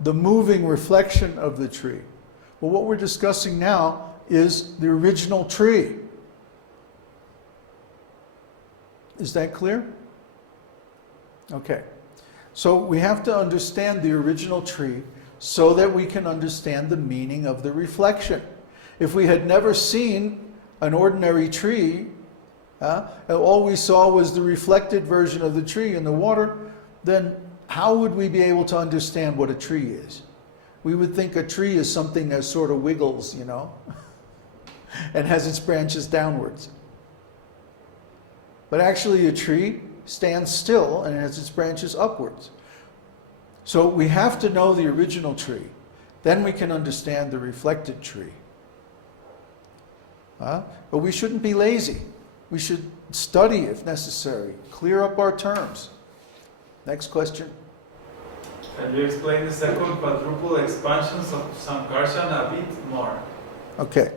the moving reflection of the tree. Well, what we're discussing now is the original tree. Is that clear? Okay. So we have to understand the original tree so that we can understand the meaning of the reflection. If we had never seen an ordinary tree, and all we saw was the reflected version of the tree in the water, then how would we be able to understand what a tree is? We would think a tree is something that sort of wiggles, you know, and has its branches downwards. But actually a tree stands still and has its branches upwards. So we have to know the original tree. Then we can understand the reflected tree. But we shouldn't be lazy. We should study if necessary. Clear up our terms. Next question. Can you explain the second quadruple expansions of Sankarshan a bit more? Okay.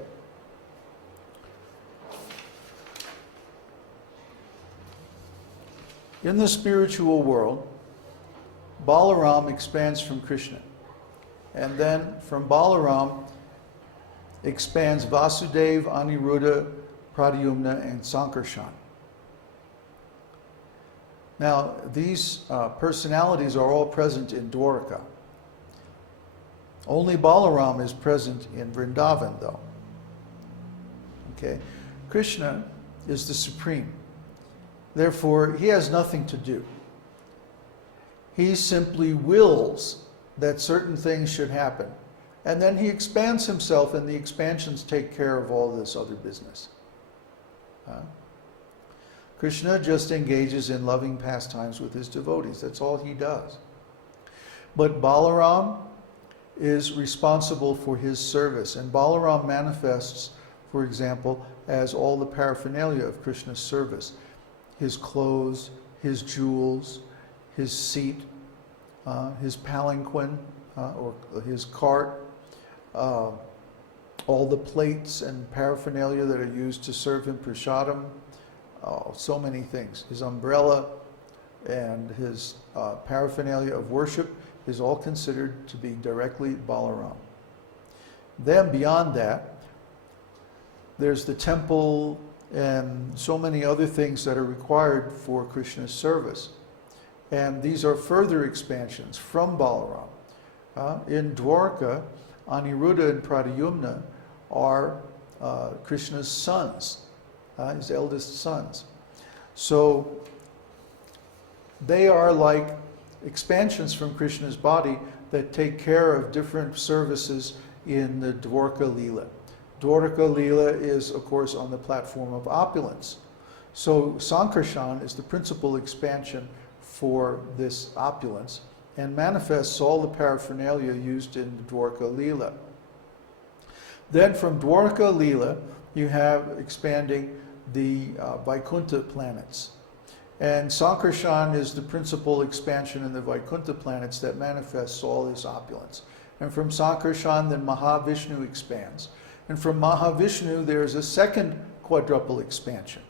In the spiritual world, Balaram expands from Krishna. And then from Balaram expands Vasudeva, Aniruddha, Pradyumna, and Sankarshan. Now, these personalities are all present in Dwarka. Only Balaram is present in Vrindavan, though. Okay? Krishna is the supreme. Therefore, he has nothing to do. He simply wills that certain things should happen. And then he expands himself, and the expansions take care of all this other business. Krishna just engages in loving pastimes with his devotees. That's all he does. But Balaram is responsible for his service. And Balaram manifests, for example, as all the paraphernalia of Krishna's service. His clothes, his jewels, his seat, his palanquin, or his cart, all the plates and paraphernalia that are used to serve him prasadam, so many things. His umbrella and his paraphernalia of worship is all considered to be directly Balaram. Then beyond that, there's the temple and so many other things that are required for Krishna's service. And these are further expansions from Balaram. In Dwarka, Aniruddha and Pradyumna are Krishna's sons, his eldest sons. So they are like expansions from Krishna's body that take care of different services in the Dwarka Leela. Dwarka Leela is, of course, on the platform of opulence. So Sankarshan is the principal expansion for this opulence and manifests all the paraphernalia used in the Dwarka Leela. Then from Dwarka Leela, you have expanding the Vaikuntha planets. And Sankarshan is the principal expansion in the Vaikuntha planets that manifests all this opulence. And from Sankarshan, then Mahavishnu expands. And from Mahavishnu, there's a second quadruple expansion.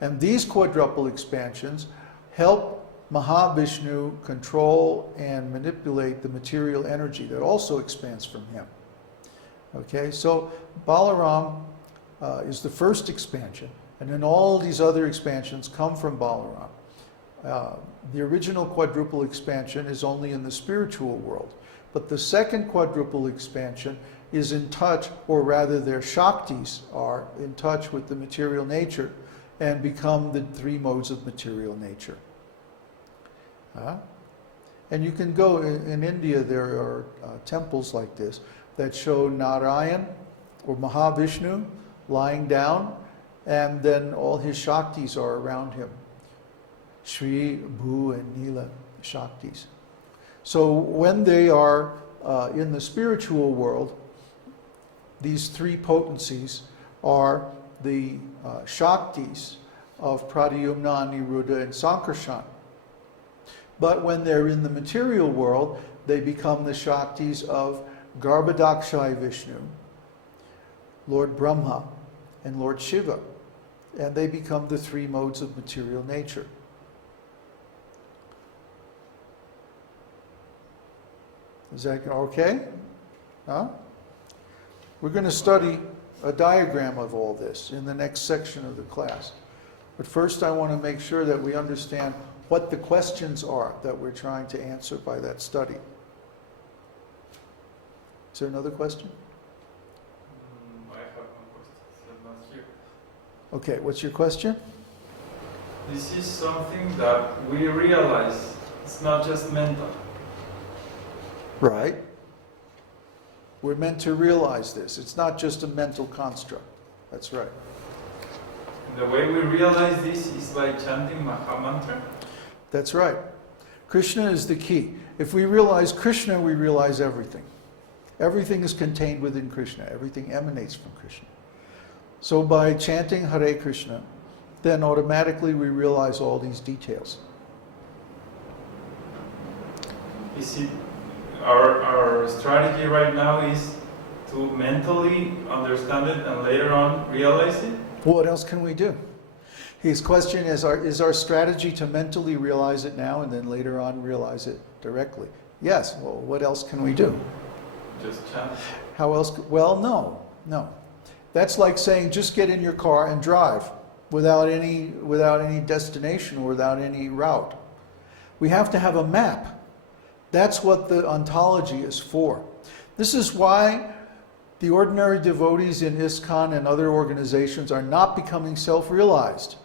And these quadruple expansions help Mahavishnu control and manipulate the material energy that also expands from him. Okay, so Balaram is the first expansion, and then all these other expansions come from Balaram. The original quadruple expansion is only in the spiritual world, but the second quadruple expansion is in touch, or rather their Shaktis are in touch with the material nature and become the three modes of material nature. And you can go, in India there are temples like this that show Narayan or Mahavishnu lying down, and then all his Shaktis are around him. Shri, Bhu, and Nila Shaktis. So when they are in the spiritual world, these three potencies are the Shaktis of Pradyumna, Aniruddha, and Sankarshan. But when they're in the material world, they become the Shaktis of Garbhodakshai Vishnu, Lord Brahma, and Lord Shiva. And they become the three modes of material nature. Is that okay? Huh? We're going to study a diagram of all this in the next section of the class. But first I want to make sure that we understand what the questions are that we're trying to answer by that study. Is there another question? I have one question. Last year. Okay, what's your question? This is something that we realize it's not just mental. Right. We're meant to realize this. It's not just a mental construct. That's right. The way we realize this is by chanting Maha Mantra. That's right. Krishna is the key. If we realize Krishna, we realize everything. Everything is contained within Krishna. Everything emanates from Krishna. So by chanting Hare Krishna, then automatically we realize all these details. Is it our strategy right now is to mentally understand it and later on realize it? What else can we do? His question is our strategy to mentally realize it now and then later on realize it directly? Yes. Well, what else can we do? Just chant. How else? Well, no. That's like saying just get in your car and drive without any destination or without any route. We have to have a map. That's what the ontology is for. This is why the ordinary devotees in ISKCON and other organizations are not becoming self-realized.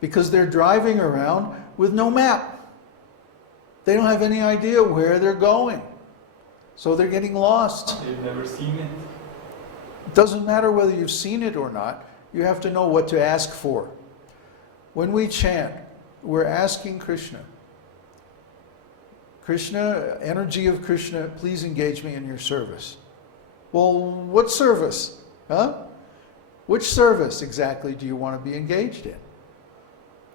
Because they're driving around with no map. They don't have any idea where they're going. So they're getting lost. They've never seen it. It doesn't matter whether you've seen it or not. You have to know what to ask for. When we chant, we're asking Krishna, Krishna, energy of Krishna, please engage me in your service. Well, what service? Which service exactly do you want to be engaged in?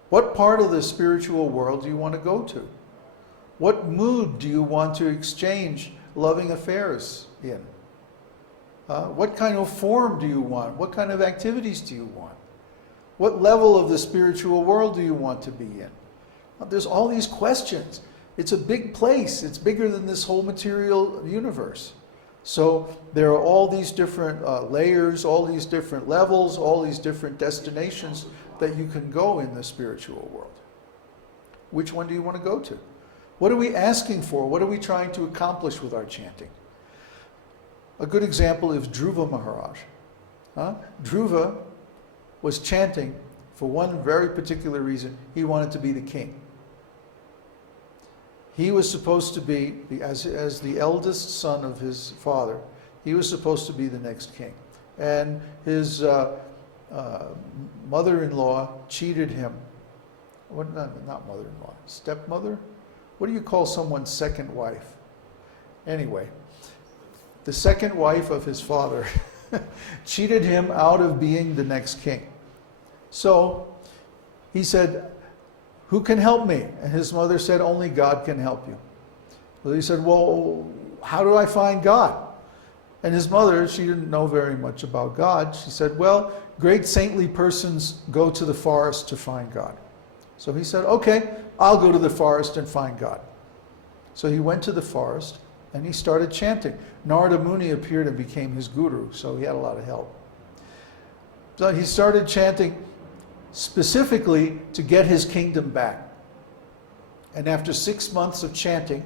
What part of the spiritual world do you want to go to? What mood do you want to exchange loving affairs in? What kind of form do you want? What kind of activities do you want? What level of the spiritual world do you want to be in? There's all these questions. It's a big place. It's bigger than this whole material universe. So there are all these different layers, all these different levels, all these different destinations that you can go in the spiritual world. Which one do you want to go to? What are we asking for? What are we trying to accomplish with our chanting? A good example is Dhruva Maharaj. Dhruva was chanting for one very particular reason. He wanted to be the king. He was supposed to be, as the eldest son of his father, he was supposed to be the next king. And his mother-in-law cheated him. Not mother-in-law, stepmother? What do you call someone's second wife? Anyway, the second wife of his father cheated him out of being the next king. So he said, who can help me? And his mother said, only God can help you. So he said, well, how do I find God? And his mother, she didn't know very much about God. She said, well, great saintly persons go to the forest to find God. So he said, okay, I'll go to the forest and find God. So he went to the forest and he started chanting. Narada Muni appeared and became his guru, so he had a lot of help. So he started chanting specifically to get his kingdom back. And after 6 months of chanting,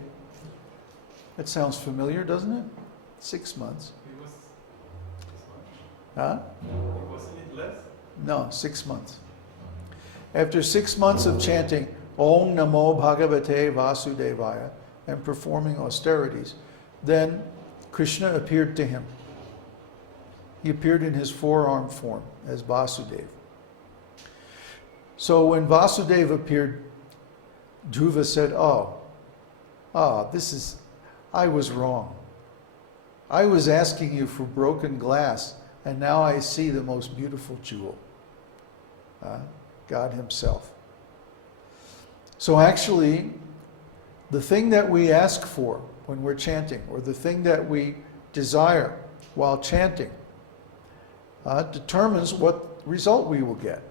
that sounds familiar, doesn't it? 6 months. It was 6 months. Huh? Wasn't it less? No, 6 months. After 6 months of chanting Om Namo Bhagavate Vasudevaya and performing austerities, then Krishna appeared to him. He appeared in his four-armed form as Vasudeva. So when Vasudeva appeared, Dhruva said, I was wrong. I was asking you for broken glass, and now I see the most beautiful jewel, God himself. So actually, the thing that we ask for when we're chanting, or the thing that we desire while chanting, determines what result we will get.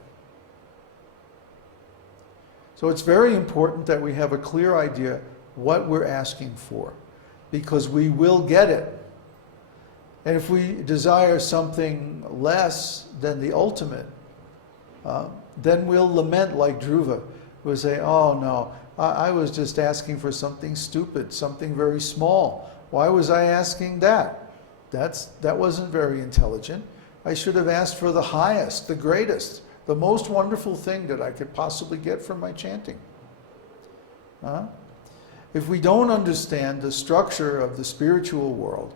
So it's very important that we have a clear idea what we're asking for. because we will get it. And if we desire something less than the ultimate, then we'll lament like Dhruva. We'll say, oh no, I was just asking for something stupid, something very small. Why was I asking that? That wasn't very intelligent. I should have asked for the highest, the greatest, the most wonderful thing that I could possibly get from my chanting. If we don't understand the structure of the spiritual world,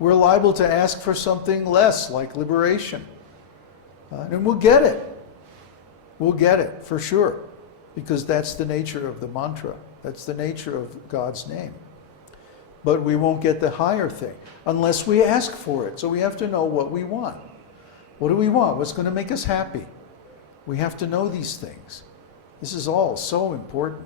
we're liable to ask for something less, like liberation. And we'll get it. We'll get it, for sure, because that's the nature of the mantra. That's the nature of God's name. But we won't get the higher thing unless we ask for it. So we have to know what we want. What do we want? What's going to make us happy? We have to know these things. This is all so important.